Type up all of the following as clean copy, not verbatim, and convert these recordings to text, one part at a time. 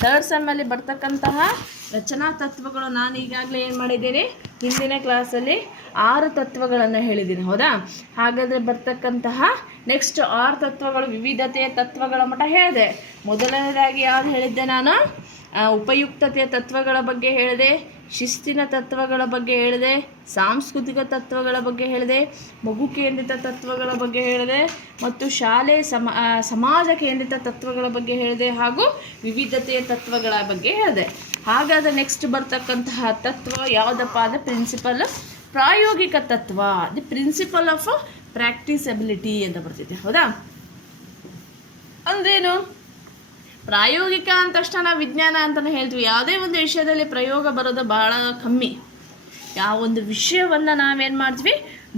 Third ಸೆಮ್ಮಲ್ಲಿ ಬರ್ತಕ್ಕಂತಹ ರಚನಾ ತತ್ವಗಳು ನಾನು ಈಗಾಗಲೇ ಏನು ಮಾಡಿದ್ದೀನಿ, ಹಿಂದಿನ ಕ್ಲಾಸಲ್ಲಿ 6 ತತ್ವಗಳನ್ನು ಹೇಳಿದ್ದೀನಿ. ಹೌದಾ? ಹಾಗಾದರೆ ಬರ್ತಕ್ಕಂತಹ ನೆಕ್ಸ್ಟ್ 6 ತತ್ವಗಳು, ವಿವಿಧತೆಯ ತತ್ವಗಳ ಮಟ್ಟ ಹೇಳಿದೆ. ಮೊದಲನೇದಾಗಿ ಯಾವ್ದು ಹೇಳಿದ್ದೆ ನಾನು? ಉಪಯುಕ್ತತೆಯ ತತ್ವಗಳ ಬಗ್ಗೆ ಹೇಳಿದೆ, ಶಿಸ್ತಿನ ತತ್ವಗಳ ಬಗ್ಗೆ ಹೇಳಿದೆ, ಸಾಂಸ್ಕೃತಿಕ ತತ್ವಗಳ ಬಗ್ಗೆ ಹೇಳಿದೆ, ಮಗು ಕೇಂದ್ರಿತ ತತ್ವಗಳ ಬಗ್ಗೆ ಹೇಳಿದೆ, ಮತ್ತು ಶಾಲೆ ಸಮಾಜ ಕೇಂದ್ರಿತ ತತ್ವಗಳ ಬಗ್ಗೆ ಹೇಳಿದೆ, ಹಾಗೂ ವಿವಿಧತೆಯ ತತ್ವಗಳ ಬಗ್ಗೆ ಹೇಳಿದೆ. ಹಾಗಾದರೆ ನೆಕ್ಸ್ಟ್ ಬರ್ತಕ್ಕಂತಹ ತತ್ವ ಯಾವುದಪ್ಪ ಅಂದರೆ ಪ್ರಿನ್ಸಿಪಲ್ ಪ್ರಾಯೋಗಿಕ ತತ್ವ, ದಿ ಪ್ರಿನ್ಸಿಪಲ್ ಆಫ್ ಪ್ರಾಕ್ಟಿಸಬಿಲಿಟಿ ಅಂತ ಬರ್ತಿದೆ. ಹೌದಾ? ಅಂದ್ರೇನು? ಪ್ರಾಯೋಗಿಕ ಅಂದ ತಕ್ಷಣ ನಾವು ವಿಜ್ಞಾನ ಅಂತಲೇ ಹೇಳ್ತೀವಿ. ಯಾವುದೇ ಒಂದು ವಿಷಯದಲ್ಲಿ ಪ್ರಯೋಗ ಬರೋದು ಭಾಳ ಕಮ್ಮಿ. ಯಾವ ಒಂದು ವಿಷಯವನ್ನು ನಾವೇನು ಮಾಡ್ತೀವಿ,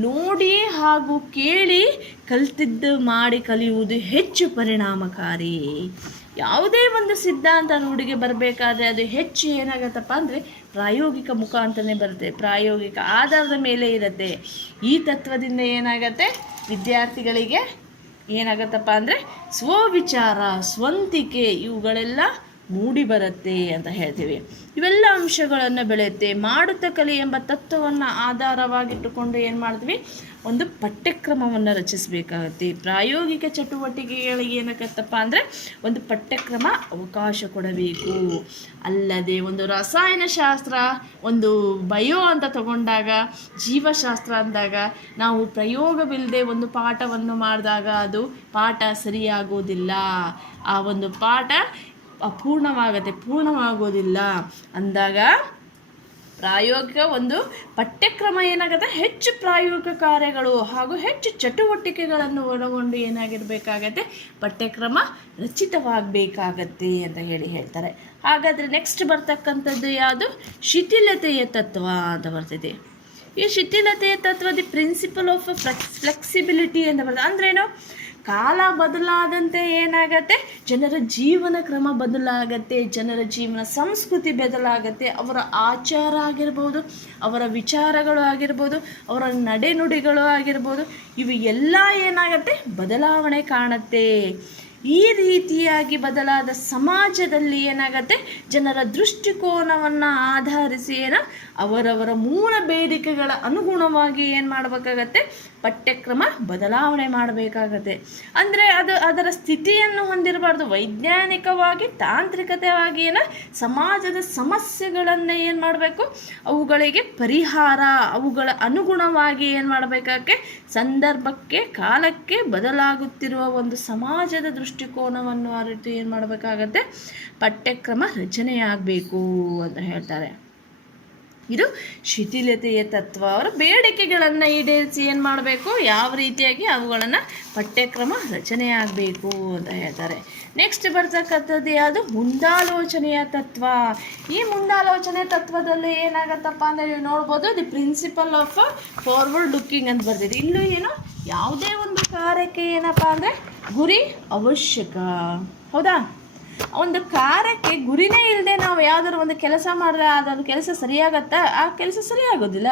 ನೋಡಿ ಹಾಗೂ ಕೇಳಿ ಕಲ್ತಿದ್ದು ಮಾಡಿ ಕಲಿಯುವುದು ಹೆಚ್ಚು ಪರಿಣಾಮಕಾರಿ. ಯಾವುದೇ ಒಂದು ಸಿದ್ಧಾಂತ ರೂಢಿಗೆ ಬರಬೇಕಾದ್ರೆ ಅದು ಹೆಚ್ಚು ಏನಾಗತ್ತಪ್ಪ ಅಂದರೆ ಪ್ರಾಯೋಗಿಕ ಮುಖಾಂತರನೇ ಬರುತ್ತೆ, ಪ್ರಾಯೋಗಿಕ ಆಧಾರದ ಮೇಲೆ ಇರುತ್ತೆ. ಈ ತತ್ವದಿಂದ ಏನಾಗತ್ತೆ, ವಿದ್ಯಾರ್ಥಿಗಳಿಗೆ ಏನಾಗತ್ತಪ್ಪ ಅಂದರೆ ಸ್ವವಿಚಾರ, ಸ್ವಂತಿಕೆ ಇವುಗಳೆಲ್ಲ ಮೂಡಿ ಬರುತ್ತೆ ಅಂತ ಹೇಳ್ತೀವಿ. ಇವೆಲ್ಲ ಅಂಶಗಳನ್ನು ಬೆಳೆಯುತ್ತೆ. ಮಾಡುತ್ತ ಕಲಿ ಎಂಬ ತತ್ವವನ್ನು ಆಧಾರವಾಗಿಟ್ಟುಕೊಂಡು ಏನು ಮಾಡ್ತೀವಿ, ಒಂದು ಪಠ್ಯಕ್ರಮವನ್ನು ರಚಿಸಬೇಕಾಗತ್ತೆ. ಪ್ರಾಯೋಗಿಕ ಚಟುವಟಿಕೆಗಳಿಗೆ ಏನಾಗತ್ತಪ್ಪ ಅಂದರೆ ಒಂದು ಪಠ್ಯಕ್ರಮ ಅವಕಾಶ ಕೊಡಬೇಕು. ಅಲ್ಲದೆ ಒಂದು ರಸಾಯನಶಾಸ್ತ್ರ, ಒಂದು ಬಯೋ ಅಂತ ತಗೊಂಡಾಗ, ಜೀವಶಾಸ್ತ್ರ ಅಂದಾಗ ನಾವು ಪ್ರಯೋಗವಿಲ್ಲದೆ ಒಂದು ಪಾಠವನ್ನು ಮಾಡಿದಾಗ ಅದು ಪಾಠ ಸರಿಯಾಗೋದಿಲ್ಲ. ಆ ಒಂದು ಪಾಠ ಪೂರ್ಣವಾಗೋದಿಲ್ಲ ಅಂದಾಗ ಪ್ರಾಯೋಗಿಕ ಒಂದು ಪಠ್ಯಕ್ರಮ ಏನಾಗುತ್ತೆ, ಹೆಚ್ಚು ಪ್ರಾಯೋಗಿಕ ಕಾರ್ಯಗಳು ಹಾಗೂ ಹೆಚ್ಚು ಚಟುವಟಿಕೆಗಳನ್ನು ಒಳಗೊಂಡು ಏನಾಗಿರಬೇಕಾಗತ್ತೆ, ಪಠ್ಯಕ್ರಮ ರಚಿತವಾಗಬೇಕಾಗತ್ತೆ ಅಂತ ಹೇಳ್ತಾರೆ. ಹಾಗಾದರೆ ನೆಕ್ಸ್ಟ್ ಬರ್ತಕ್ಕಂಥದ್ದು ಯಾವುದು? ಶಿಥಿಲತೆಯ ತತ್ವ ಅಂತ ಬರ್ತಿದೆ. ಈ ಶಿಥಿಲತೆಯ ತತ್ವ ದಿ ಪ್ರಿನ್ಸಿಪಲ್ ಆಫ್ ಫ್ಲೆಕ್ಸಿಬಿಲಿಟಿ ಅಂತ ಬರ್ತದೆ. ಅಂದ್ರೇನು? ಕಾಲ ಬದಲಾದಂತೆ ಏನಾಗತ್ತೆ, ಜನರ ಜೀವನ ಕ್ರಮ ಬದಲಾಗತ್ತೆ, ಜನರ ಜೀವನ ಸಂಸ್ಕೃತಿ ಬದಲಾಗತ್ತೆ. ಅವರ ಆಚಾರ ಆಗಿರ್ಬೋದು, ಅವರ ವಿಚಾರಗಳು ಆಗಿರ್ಬೋದು, ಅವರ ನಡೆನುಡಿಗಳು ಆಗಿರ್ಬೋದು, ಇವು ಎಲ್ಲ ಏನಾಗತ್ತೆ, ಬದಲಾವಣೆ ಕಾಣುತ್ತೆ. ಈ ರೀತಿಯಾಗಿ ಬದಲಾದ ಸಮಾಜದಲ್ಲಿ ಏನಾಗತ್ತೆ, ಜನರ ದೃಷ್ಟಿಕೋನವನ್ನು ಆಧರಿಸಿ ಅವರವರ ಮೂಲ ಬೇಡಿಕೆಗಳ ಅನುಗುಣವಾಗಿ ಏನು ಮಾಡಬೇಕಾಗತ್ತೆ, ಪಠ್ಯಕ್ರಮ ಬದಲಾವಣೆ ಮಾಡಬೇಕಾಗತ್ತೆ. ಅಂದರೆ ಅದರ ಸ್ಥಿತಿಯನ್ನು ಹೊಂದಿರಬಾರ್ದು. ವೈಜ್ಞಾನಿಕವಾಗಿ, ತಾಂತ್ರಿಕತೆಯಾಗಿ ಸಮಾಜದ ಸಮಸ್ಯೆಗಳನ್ನು ಏನು ಮಾಡಬೇಕು, ಅವುಗಳಿಗೆ ಪರಿಹಾರ, ಅವುಗಳ ಅನುಗುಣವಾಗಿ ಏನು ಮಾಡಬೇಕಾಗತ್ತೆ, ಸಂದರ್ಭಕ್ಕೆ ಕಾಲಕ್ಕೆ ಬದಲಾಗುತ್ತಿರುವ ಒಂದು ಸಮಾಜದ ದೃಷ್ಟಿಕೋನವನ್ನು ಅರಿತು ಏನು ಮಾಡಬೇಕಾಗತ್ತೆ, ಪಠ್ಯಕ್ರಮ ರಚನೆಯಾಗಬೇಕು ಅಂತ ಹೇಳ್ತಾರೆ. ಇದು ಶಿಥಿಲತೆಯ ತತ್ವ. ಅವರ ಬೇಡಿಕೆಗಳನ್ನು ಈಡೇರಿಸಿ ಏನು ಮಾಡಬೇಕು, ಯಾವ ರೀತಿಯಾಗಿ ಅವುಗಳನ್ನು ಪಠ್ಯಕ್ರಮ ರಚನೆಯಾಗಬೇಕು ಅಂತ ಹೇಳ್ತಾರೆ. ನೆಕ್ಸ್ಟ್ ಬರ್ತಕ್ಕಂಥದ್ದು ಯಾವುದು? ಮುಂದಾಲೋಚನೆಯ ತತ್ವ. ಈ ಮುಂದಾಲೋಚನೆ ತತ್ವದಲ್ಲಿ ಏನಾಗತ್ತಪ್ಪ ಅಂದರೆ ನೀವು ನೋಡ್ಬೋದು, the principle of forward looking ಅಂತ ಬರ್ತಿದೆ. ಇಲ್ಲೂ ಏನು, ಯಾವುದೇ ಒಂದು ಕಾರ್ಯಕ್ಕೆ ಏನಪ್ಪ ಅಂದರೆ ಗುರಿ ಅವಶ್ಯಕ. ಹೌದಾ? ಒಂದು ಕಾರ್ಯಕ್ಕೆ ಗುರಿನೇ ಇಲ್ಲದೆ ನಾವು ಯಾವುದಾದ್ರು ಒಂದು ಕೆಲಸ ಮಾಡಿದ್ರೆ ಅದೊಂದು ಕೆಲಸ ಸರಿಯಾಗತ್ತಾ? ಆ ಕೆಲಸ ಸರಿಯಾಗೋದಿಲ್ಲ.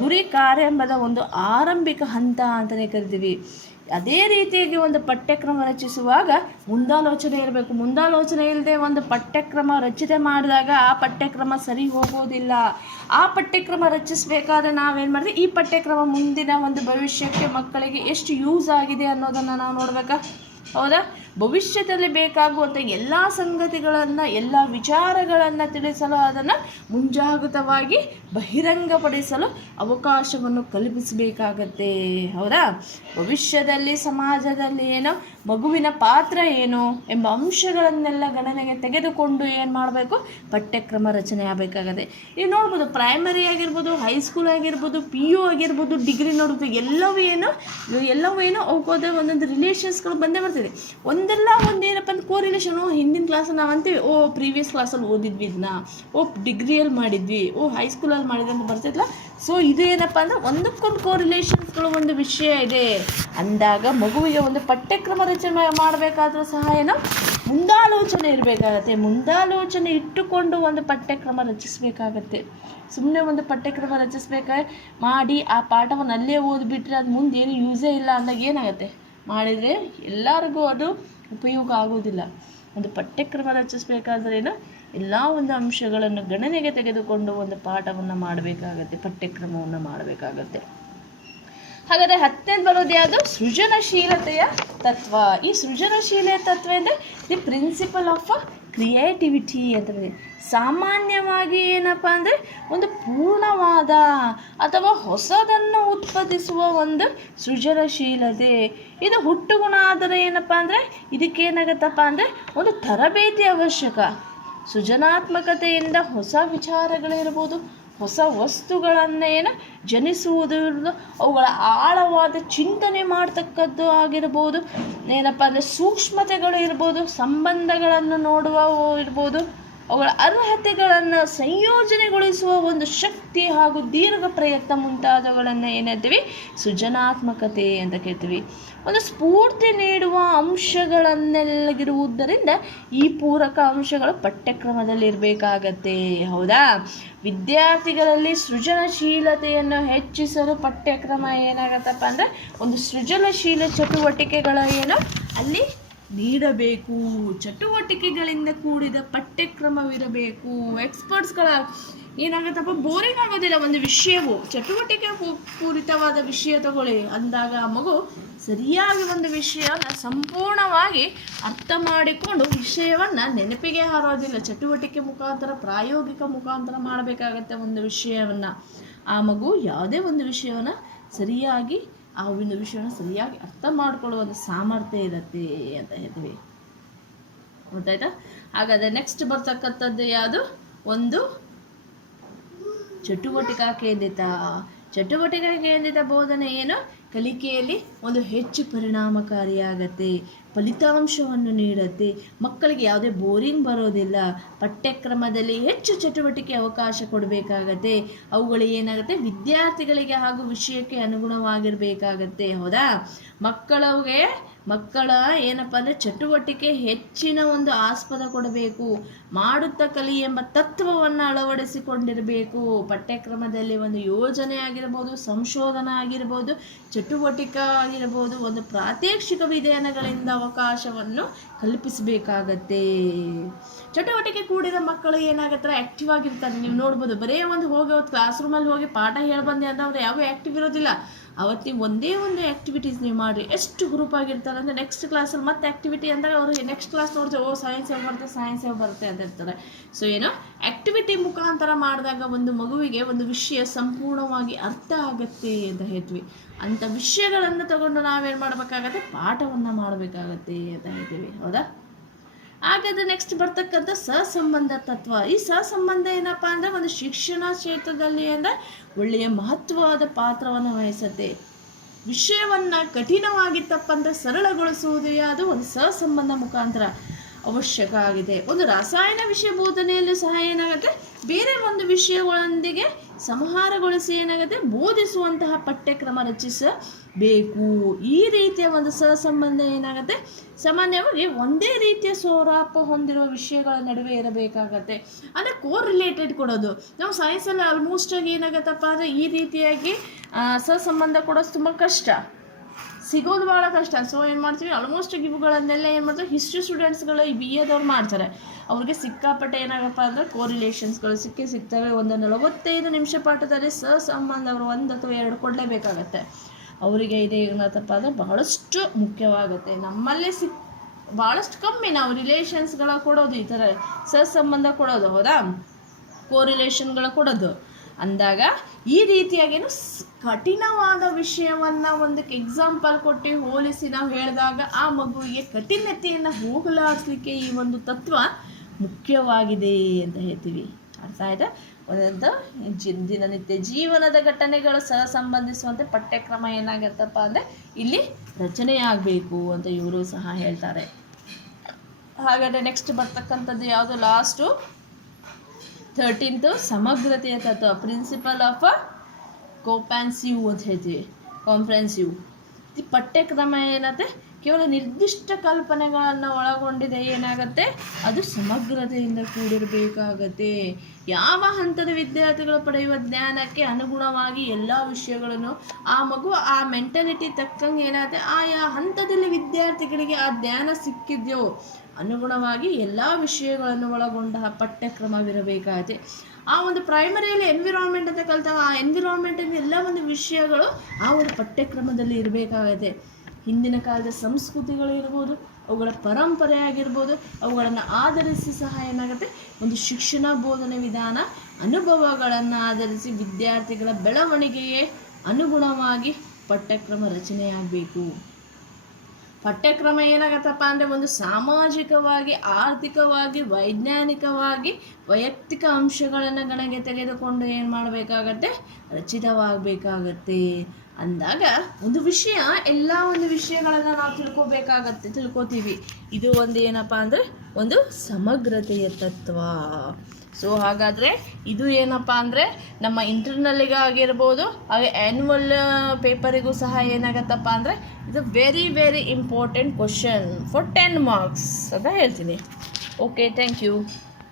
ಗುರಿ ಕಾರ್ಯ ಎಂಬುದ ಒಂದು ಆರಂಭಿಕ ಹಂತ ಅಂತಲೇ ಕರಿತೀವಿ. ಅದೇ ರೀತಿಯಾಗಿ ಒಂದು ಪಠ್ಯಕ್ರಮ ರಚಿಸುವಾಗ ಮುಂದಾಲೋಚನೆ ಇರಬೇಕು. ಮುಂದಾಲೋಚನೆ ಇಲ್ಲದೆ ಒಂದು ಪಠ್ಯಕ್ರಮ ರಚನೆ ಮಾಡಿದಾಗ ಆ ಪಠ್ಯಕ್ರಮ ಸರಿ ಹೋಗೋದಿಲ್ಲ. ಆ ಪಠ್ಯಕ್ರಮ ರಚಿಸಬೇಕಾದ್ರೆ ನಾವೇನು ಮಾಡಿದ್ವಿ, ಈ ಪಠ್ಯಕ್ರಮ ಮುಂದಿನ ಒಂದು ಭವಿಷ್ಯಕ್ಕೆ ಮಕ್ಕಳಿಗೆ ಎಷ್ಟು ಯೂಸ್ ಆಗಿದೆ ಅನ್ನೋದನ್ನು ನಾವು ನೋಡಬೇಕಾ? ಹೌದಾ? ಭವಿಷ್ಯದಲ್ಲಿ ಬೇಕಾಗುವಂಥ ಎಲ್ಲ ಸಂಗತಿಗಳನ್ನು, ಎಲ್ಲ ವಿಚಾರಗಳನ್ನು ತಿಳಿಸಲು, ಅದನ್ನು ಮುಂಜಾಗ್ರತವಾಗಿ ಬಹಿರಂಗಪಡಿಸಲು ಅವಕಾಶವನ್ನು ಕಲ್ಪಿಸಬೇಕಾಗತ್ತೆ. ಹೌದಾ? ಭವಿಷ್ಯದಲ್ಲಿ ಸಮಾಜದಲ್ಲಿ ಮಗುವಿನ ಪಾತ್ರ ಏನು ಎಂಬ ಅಂಶಗಳನ್ನೆಲ್ಲ ಗಣನೆಗೆ ತೆಗೆದುಕೊಂಡು ಏನು ಮಾಡಬೇಕು, ಪಠ್ಯಕ್ರಮ ರಚನೆ ಆಗಬೇಕಾಗತ್ತೆ. ಈಗ ನೋಡ್ಬೋದು, ಪ್ರೈಮರಿ ಆಗಿರ್ಬೋದು, ಹೈಸ್ಕೂಲ್ ಆಗಿರ್ಬೋದು, PU ಆಗಿರ್ಬೋದು, ಡಿಗ್ರಿ ನೋಡ್ಬೋದು, ಎಲ್ಲವೂ ಅವಕ್ಕೋದ್ರೆ ಒಂದೊಂದು ರಿಲೇಷನ್ಸ್ಗಳು ಬಂದೇ ಬರ್ತಿದೆ. ಒಂದೆಲ್ಲ ಒಂದೇನಪ್ಪ ಅಂತ ಕೋರಿಲೇಷನು. ಹಿಂದಿನ ಕ್ಲಾಸಲ್ಲಿ ನಾವು ಅಂತೀವಿ, ಪ್ರೀವಿಯಸ್ ಕ್ಲಾಸಲ್ಲಿ ಓದಿದ್ವಿ ಇದನ್ನ, ಡಿಗ್ರಿಯಲ್ಲಿ ಮಾಡಿದ್ವಿ, ಹೈಸ್ಕೂಲಲ್ಲಿ ಮಾಡಿದ್ವಿ ಅಂತ ಬರ್ತಿದ್ಲ. ಸೊ ಇದು ಏನಪ್ಪ ಅಂದರೆ ಒಂದಕ್ಕೊಂದು ಕೋರಿಲೇಷನ್ಸ್ಗಳು ಒಂದು ವಿಷಯ ಇದೆ ಅಂದಾಗ ಮಗುವಿಗೆ ಒಂದು ಪಠ್ಯಕ್ರಮ ರಚನೆ ಮಾಡಬೇಕಾದ್ರೂ ಸಹ ಮುಂದಾಲೋಚನೆ ಇರಬೇಕಾಗತ್ತೆ. ಮುಂದಾಲೋಚನೆ ಇಟ್ಟುಕೊಂಡು ಒಂದು ಪಠ್ಯಕ್ರಮ ರಚಿಸಬೇಕಾಗತ್ತೆ. ಸುಮ್ಮನೆ ಒಂದು ಪಠ್ಯಕ್ರಮ ಮಾಡಿ ಆ ಪಾಠವನ್ನು ಅಲ್ಲೇ ಓದಿಬಿಟ್ರೆ ಅದು ಮುಂದೆ ಏನು ಯೂಸೇ ಇಲ್ಲ ಅಂದಾಗ ಏನಾಗುತ್ತೆ, ಮಾಡಿದರೆ ಎಲ್ಲರಿಗೂ ಅದು ಉಪಯೋಗ ಆಗೋದಿಲ್ಲ. ಒಂದು ಪಠ್ಯಕ್ರಮ ರಚಿಸಬೇಕಾದ್ರೇನು ಎಲ್ಲ ಒಂದು ಅಂಶಗಳನ್ನು ಗಣನೆಗೆ ತೆಗೆದುಕೊಂಡು ಒಂದು ಪಾಠವನ್ನು ಮಾಡಬೇಕಾಗತ್ತೆ, ಪಠ್ಯಕ್ರಮವನ್ನು ಮಾಡಬೇಕಾಗತ್ತೆ. ಹಾಗಾದರೆ 10ನೇದು ಬರೋದು ಯಾವುದು? ಸೃಜನಶೀಲತೆಯ ತತ್ವ. ಈ ಸೃಜನಶೀಲ ತತ್ವ ಅಂದರೆ ದಿ ಪ್ರಿನ್ಸಿಪಲ್ ಆಫ್ ಕ್ರಿಯೇಟಿವಿಟಿ ಅಂತ. ಸಾಮಾನ್ಯವಾಗಿ ಏನಪ್ಪ ಅಂದರೆ ಒಂದು ಪೂರ್ಣವಾದ ಅಥವಾ ಹೊಸದನ್ನು ಉತ್ಪಾದಿಸುವ ಒಂದು ಸೃಜನಶೀಲತೆ. ಇದು ಹುಟ್ಟುಗುಣ ಆದರೆ ಏನಪ್ಪ ಅಂದರೆ ಇದಕ್ಕೇನಾಗತ್ತಪ್ಪ ಅಂದರೆ ಒಂದು ತರಬೇತಿ ಅವಶ್ಯಕ. ಸೃಜನಾತ್ಮಕತೆಯಿಂದ ಹೊಸ ವಿಚಾರಗಳಿರ್ಬೋದು, ಹೊಸ ವಸ್ತುಗಳನ್ನೇನು ಜನಿಸುವುದು, ಅವುಗಳ ಆಳವಾದ ಚಿಂತನೆ ಮಾಡ್ತಕ್ಕದ್ದು ಆಗಿರ್ಬೋದು, ಏನಪ್ಪ ಅಂದರೆ ಸೂಕ್ಷ್ಮತೆಗಳು ಇರ್ಬೋದು, ಸಂಬಂಧಗಳನ್ನು ನೋಡುವ ಇರ್ಬೋದು, ಅವುಗಳ ಅರ್ಹತೆಗಳನ್ನು ಸಂಯೋಜನೆಗೊಳಿಸುವ ಒಂದು ಶಕ್ತಿ ಹಾಗೂ ದೀರ್ಘ ಪ್ರಯತ್ನ ಮುಂತಾದವುಗಳನ್ನು ಏನಾಗ್ತೀವಿ ಸೃಜನಾತ್ಮಕತೆ ಅಂತ ಕೇಳ್ತೀವಿ. ಒಂದು ಸ್ಫೂರ್ತಿ ನೀಡುವ ಅಂಶಗಳನ್ನೆಲ್ಲಗಿರುವುದರಿಂದ ಈ ಪೂರಕ ಅಂಶಗಳು ಪಠ್ಯಕ್ರಮದಲ್ಲಿ ಇರಬೇಕಾಗತ್ತೆ. ಹೌದಾ? ವಿದ್ಯಾರ್ಥಿಗಳಲ್ಲಿ ಸೃಜನಶೀಲತೆಯನ್ನು ಹೆಚ್ಚಿಸಲು ಪಠ್ಯಕ್ರಮ ಏನಾಗತ್ತಪ್ಪ ಅಂದರೆ ಒಂದು ಸೃಜನಶೀಲ ಚಟುವಟಿಕೆಗಳ ಏನು ಅಲ್ಲಿ ನೀಡಬೇಕು. ಚಟುವಟಿಕೆಗಳಿಂದ ಕೂಡಿದ ಪಠ್ಯಕ್ರಮವಿರಬೇಕು. ಎಕ್ಸ್ಪರ್ಟ್ಸ್ಗಳ ಏನಾಗುತ್ತಪ್ಪ ಬೋರಿಂಗ್ ಆಗೋದಿಲ್ಲ. ಒಂದು ವಿಷಯವು ಚಟುವಟಿಕೆ ಪೂರಿತವಾದ ವಿಷಯ ತಗೊಳ್ಳಿ ಅಂದಾಗ ಆ ಮಗು ಸರಿಯಾಗಿ ಒಂದು ವಿಷಯವನ್ನು ಸಂಪೂರ್ಣವಾಗಿ ಅರ್ಥ ಮಾಡಿಕೊಂಡು ವಿಷಯವನ್ನು ನೆನಪಿಗೆ ಹಾರೋದಿಲ್ಲ. ಚಟುವಟಿಕೆ ಮುಖಾಂತರ, ಪ್ರಾಯೋಗಿಕ ಮುಖಾಂತರ ಮಾಡಬೇಕಾಗತ್ತೆ ಒಂದು ವಿಷಯವನ್ನು. ಆ ಮಗು ಯಾವುದೇ ಒಂದು ವಿಷಯವನ್ನು ಸರಿಯಾಗಿ ಆ ಒಂದು ವಿಷಯವನ್ನು ಸರಿಯಾಗಿ ಅರ್ಥ ಮಾಡಿಕೊಳ್ಳುವ ಒಂದು ಸಾಮರ್ಥ್ಯ ಇರುತ್ತೆ ಅಂತ ಹೇಳ್ತೀವಿ. ಗೊತ್ತಾಯ್ತಾ? ಹಾಗಾದರೆ ನೆಕ್ಸ್ಟ್ ಬರ್ತಕ್ಕಂಥದ್ದು ಯಾವುದು? ಒಂದು ಚಟುವಟಿಕಾ ಕೇಂದ್ರಿತ. ಚಟುವಟಿಕಾ ಕೇಂದ್ರಿತ ಬೋಧನೆ ಏನು? ಕಲಿಕೆಯಲ್ಲಿ ಒಂದು ಹೆಚ್ಚು ಪರಿಣಾಮಕಾರಿಯಾಗತ್ತೆ, ಫಲಿತಾಂಶವನ್ನು ನೀಡುತ್ತೆ, ಮಕ್ಕಳಿಗೆ ಯಾವುದೇ ಬೋರಿಂಗ್ ಬರೋದಿಲ್ಲ. ಪಠ್ಯಕ್ರಮದಲ್ಲಿ ಹೆಚ್ಚು ಚಟುವಟಿಕೆ ಅವಕಾಶ ಕೊಡಬೇಕಾಗತ್ತೆ. ಅವುಗಳು ಏನಾಗುತ್ತೆ? ವಿದ್ಯಾರ್ಥಿಗಳಿಗೆ ಹಾಗೂ ವಿಷಯಕ್ಕೆ ಅನುಗುಣವಾಗಿರಬೇಕಾಗತ್ತೆ. ಹೌದಾ? ಮಕ್ಕಳ ಏನಪ್ಪ ಅಂದರೆ ಚಟುವಟಿಕೆ ಹೆಚ್ಚಿನ ಒಂದು ಆಸ್ಪದ ಕೊಡಬೇಕು. ಮಾಡುತ್ತಾ ಕಲಿ ಎಂಬ ತತ್ವವನ್ನು ಅಳವಡಿಸಿಕೊಂಡಿರಬೇಕು. ಪಠ್ಯಕ್ರಮದಲ್ಲಿ ಒಂದು ಯೋಜನೆ ಆಗಿರ್ಬೋದು, ಸಂಶೋಧನೆ ಆಗಿರ್ಬೋದು, ಚಟುವಟಿಕೆ ಆಗಿರ್ಬೋದು, ಒಂದು ಪ್ರಾತ್ಯಕ್ಷಿಕ ವಿಧಾನಗಳಿಂದ ಅವಕಾಶವನ್ನು ಕಲ್ಪಿಸಬೇಕಾಗತ್ತೆ. ಚಟುವಟಿಕೆ ಕೂಡಿದ ಮಕ್ಕಳು ಏನಾಗತ್ತಾರೆ? ಆ್ಯಕ್ಟಿವ್ ಆಗಿರ್ತಾರೆ. ನೀವು ನೋಡ್ಬೋದು, ಬರೀ ಹೋಗಿ ಕ್ಲಾಸ್ ರೂಮಲ್ಲಿ ಹೋಗಿ ಪಾಠ ಹೇಳ್ಬಂದೆ ಅಂತ ಅವ್ರು ಯಾವ ಆ್ಯಕ್ಟಿವ್ ಇರೋದಿಲ್ಲ. ಅವತ್ತು ನೀವು ಒಂದೇ ಒಂದು ಆ್ಯಕ್ಟಿವಿಟೀಸ್ ನೀವು ಮಾಡಿರಿ, ಎಷ್ಟು ಗ್ರೂಪ್ ಆಗಿರ್ತಾರೆ ಅಂದರೆ ನೆಕ್ಸ್ಟ್ ಕ್ಲಾಸಲ್ಲಿ ಮತ್ತೆ ಆ್ಯಕ್ಟಿವಿಟಿ ಅಂದಾಗ ಅವ್ರಿಗೆ ನೆಕ್ಸ್ಟ್ ಕ್ಲಾಸ್ ನೋಡ್ತೀವಿ, ಸೈನ್ಸ್ ಯಾವ ಬರುತ್ತೆ ಅಂತ ಇರ್ತಾರೆ. ಸೊ ಏನು ಆ್ಯಕ್ಟಿವಿಟಿ ಮುಖಾಂತರ ಮಾಡಿದಾಗ ಒಂದು ಮಗುವಿಗೆ ಒಂದು ವಿಷಯ ಸಂಪೂರ್ಣವಾಗಿ ಅರ್ಥ ಆಗುತ್ತೆ ಅಂತ ಹೇಳ್ತೀವಿ. ಅಂಥ ವಿಷಯಗಳನ್ನು ತಗೊಂಡು ನಾವೇನು ಮಾಡಬೇಕಾಗತ್ತೆ? ಪಾಠವನ್ನು ಮಾಡಬೇಕಾಗತ್ತೆ ಅಂತ ಹೇಳ್ತೀವಿ. ಹೌದಾ? ಹಾಗಾದರೆ ನೆಕ್ಸ್ಟ್ ಬರ್ತಕ್ಕಂಥ ಸಹಸಂಬಂಧ ತತ್ವ. ಈ ಸಹಸಂಬಂಧ ಏನಪ್ಪ ಅಂದರೆ ಒಂದು ಶಿಕ್ಷಣ ಕ್ಷೇತ್ರದಲ್ಲಿ ಅಂದರೆ ಒಳ್ಳೆಯ ಮಹತ್ವವಾದ ಪಾತ್ರವನ್ನು ವಹಿಸುತ್ತೆ. ವಿಷಯವನ್ನು ಕಠಿಣವಾಗಿತ್ತಪ್ಪಂದರೆ ಸರಳಗೊಳಿಸುವುದು ಯಾವುದು? ಒಂದು ಸಹಸಂಬಂಧ ಮುಖಾಂತರ ಅವಶ್ಯಕ ಆಗಿದೆ. ಒಂದು ರಾಸಾಯನ ವಿಷಯ ಬೋಧನೆಯಲ್ಲೂ ಸಹ ಏನಾಗುತ್ತೆ? ಬೇರೆ ಒಂದು ವಿಷಯಗಳೊಂದಿಗೆ ಸಂಹಾರಗೊಳಿಸಿ ಏನಾಗುತ್ತೆ? ಬೋಧಿಸುವಂತಹ ಪಠ್ಯಕ್ರಮ ರಚಿಸಬೇಕು. ಈ ರೀತಿಯ ಒಂದು ಸಹಸಂಬಂಧ ಏನಾಗುತ್ತೆ? ಸಾಮಾನ್ಯವಾಗಿ ಒಂದೇ ರೀತಿಯ ಸ್ವರೂಪ ಹೊಂದಿರುವ ವಿಷಯಗಳ ನಡುವೆ ಇರಬೇಕಾಗತ್ತೆ. ಅಂದರೆ ಕೋರಿಲೇಟೆಡ್ ಕೊಡೋದು. ನಾವು ಸೈನ್ಸಲ್ಲಿ ಆಲ್ಮೋಸ್ಟ್ ಆಗಿ ಏನಾಗತ್ತಪ್ಪ ಅಂದರೆ ಈ ರೀತಿಯಾಗಿ ಸಹಸಂಬಂಧ ಕೊಡೋದು ತುಂಬ ಕಷ್ಟ, ಸಿಗೋದು ಭಾಳ ಕಷ್ಟ. ಸೊ ಏನು ಮಾಡ್ತೀವಿ? ಆಲ್ಮೋಸ್ಟ್ ಇವುಗಳನ್ನೆಲ್ಲ ಏನು ಮಾಡ್ತೀವಿ? ಹಿಸ್ಟ್ರಿ ಸ್ಟೂಡೆಂಟ್ಸ್ಗಳು ಈ ಬಿ ಎದವ್ರು ಮಾಡ್ತಾರೆ. ಅವ್ರಿಗೆ ಸಿಕ್ಕಾಪಟ್ಟೆ ಏನಾಗಪ್ಪ ಅಂದರೆ ಕೋರಿಲೇಷನ್ಸ್ಗಳು ಸಿಗ್ತವೆ. ಒಂದು 45 ನಿಮಿಷ ಪಾಠದಲ್ಲಿ ಸಹಸಂಬಂಧ ಅವರು 1 ಅಥವಾ 2 ಕೊಡಲೇಬೇಕಾಗತ್ತೆ. ಅವರಿಗೆ ಇದು ಏನತ್ತಪ್ಪ ಅಂದರೆ ಬಹಳಷ್ಟು ಮುಖ್ಯವಾಗುತ್ತೆ. ನಮ್ಮಲ್ಲಿ ಭಾಳಷ್ಟು ಕಮ್ಮಿ ನಾವು ರಿಲೇಷನ್ಸ್ಗಳ ಕೊಡೋದು, ಈ ಥರ ಸಹಸಂಬಂಧ ಕೊಡೋದು. ಹೌದಾ? ಕೋರಿಲೇಷನ್ಗಳ ಕೊಡೋದು ಅಂದಾಗ ಈ ರೀತಿಯಾಗೇನು ಕಠಿಣವಾದ ವಿಷಯವನ್ನು ಒಂದಕ್ಕೆ ಎಕ್ಸಾಂಪಲ್ ಕೊಟ್ಟು ಹೋಲಿಸಿ ನಾವು ಹೇಳಿದಾಗ ಆ ಮಗುವಿಗೆ ಕಠಿಣತೆಯನ್ನು ಹೋಗಲಾಡಿಸ್ಲಿಕ್ಕೆ ಈ ಒಂದು ತತ್ವ ಮುಖ್ಯವಾಗಿದೆ ಅಂತ ಹೇಳ್ತೀವಿ. ಅರ್ಥ ಆಯ್ತಾ? ಒಂದಂತ ದಿನನಿತ್ಯ ಜೀವನದ ಘಟನೆಗಳು ಸಹ ಸಂಬಂಧಿಸುವಂತೆ ಪಠ್ಯಕ್ರಮ ಏನಾಗತ್ತಪ್ಪ ಅಂದರೆ ಇಲ್ಲಿ ರಚನೆ ಆಗಬೇಕು ಅಂತ ಇವರು ಸಹ ಹೇಳ್ತಾರೆ. ಹಾಗಾದರೆ ನೆಕ್ಸ್ಟ್ ಬರ್ತಕ್ಕಂಥದ್ದು ಯಾವುದು? ಲಾಸ್ಟು 13th ಸಮಗ್ರತೆಯ ತತ್ವ, ಪ್ರಿನ್ಸಿಪಲ್ ಆಫ್ ಕಾಂಪ್ರೆಹೆನ್ಸಿವ್ ಅಂತ ಹೇಳ್ತೀವಿ. ಕಾಂಪ್ರೆಹೆನ್ಸಿವ್ ಈ ಪಠ್ಯಕ್ರಮ ಏನತ್ತೆ ಕೇವಲ ನಿರ್ದಿಷ್ಟ ಕಲ್ಪನೆಗಳನ್ನು ಒಳಗೊಂಡಿದೆ, ಏನಾಗುತ್ತೆ ಅದು ಸಮಗ್ರತೆಯಿಂದ ಕೂಡಿರಬೇಕಾಗತ್ತೆ. ಯಾವ ಹಂತದ ವಿದ್ಯಾರ್ಥಿಗಳು ಪಡೆಯುವ ಜ್ಞಾನಕ್ಕೆ ಅನುಗುಣವಾಗಿ ಎಲ್ಲ ವಿಷಯಗಳನ್ನು ಆ ಮಗು ಆ ಮೆಂಟಾಲಿಟಿ ತಕ್ಕಂಗೆ ಏನಾಗುತ್ತೆ ಆಯಾ ಹಂತದಲ್ಲಿ ವಿದ್ಯಾರ್ಥಿಗಳಿಗೆ ಆ ಜ್ಞಾನ ಸಿಕ್ಕಿದೆಯೋ ಅನುಗುಣವಾಗಿ ಎಲ್ಲ ವಿಷಯಗಳನ್ನು ಒಳಗೊಂಡ ಪಠ್ಯಕ್ರಮವಿರಬೇಕಾಗುತ್ತೆ. ಆ ಒಂದು ಪ್ರೈಮರಿಯಲ್ಲಿ ಎನ್ವಿರಾನ್ಮೆಂಟ್ ಅಂತ ಕಲಿತಾಗ ಆ ಎನ್ವಿರಾನ್ಮೆಂಟಿನ ಎಲ್ಲ ಒಂದು ವಿಷಯಗಳು ಆ ಒಂದು ಪಠ್ಯಕ್ರಮದಲ್ಲಿ ಇರಬೇಕಾಗತ್ತೆ. ಹಿಂದಿನ ಕಾಲದ ಸಂಸ್ಕೃತಿಗಳು ಇರ್ಬೋದು, ಅವುಗಳ ಪರಂಪರೆ ಆಗಿರ್ಬೋದು, ಅವುಗಳನ್ನು ಆಧರಿಸಿ ಸಹ ಏನಾಗುತ್ತೆ ಒಂದು ಶಿಕ್ಷಣ ಬೋಧನೆ ವಿಧಾನ ಅನುಭವಗಳನ್ನು ಆಧರಿಸಿ ವಿದ್ಯಾರ್ಥಿಗಳ ಬೆಳವಣಿಗೆಗೆ ಅನುಗುಣವಾಗಿ ಪಠ್ಯಕ್ರಮ ರಚನೆಯಾಗಬೇಕು. ಪಠ್ಯಕ್ರಮ ಏನಾಗತ್ತಪ್ಪ ಅಂದರೆ ಒಂದು ಸಾಮಾಜಿಕವಾಗಿ, ಆರ್ಥಿಕವಾಗಿ, ವೈಜ್ಞಾನಿಕವಾಗಿ ವೈಯಕ್ತಿಕ ಅಂಶಗಳನ್ನು ಗಣನೆಗೆ ತೆಗೆದುಕೊಂಡು ಏನು ಮಾಡಬೇಕಾಗತ್ತೆ ರಚಿತವಾಗಬೇಕಾಗತ್ತೆ. ಅಂದಾಗ ಒಂದು ವಿಷಯ ಎಲ್ಲ ಒಂದು ವಿಷಯಗಳನ್ನು ನಾವು ತಿಳ್ಕೊತೀವಿ. ಇದು ಒಂದು ಏನಪ್ಪ ಅಂದರೆ ಒಂದು ಸಮಗ್ರತೆಯ ತತ್ವ. ಸೊ ಹಾಗಾದರೆ ಇದು ಏನಪ್ಪ ಅಂದರೆ ನಮ್ಮ ಇಂಟರ್ನಲ್ಲಿಗಾಗಿರ್ಬೋದು ಹಾಗೆ ಆ್ಯನ್ಯುವಲ್ ಪೇಪರಿಗೂ ಸಹ ಏನಾಗತ್ತಪ್ಪ ಅಂದರೆ ಇದು very very important question for 10 marks ಅಂತ ಹೇಳ್ತೀನಿ. Okay, thank you.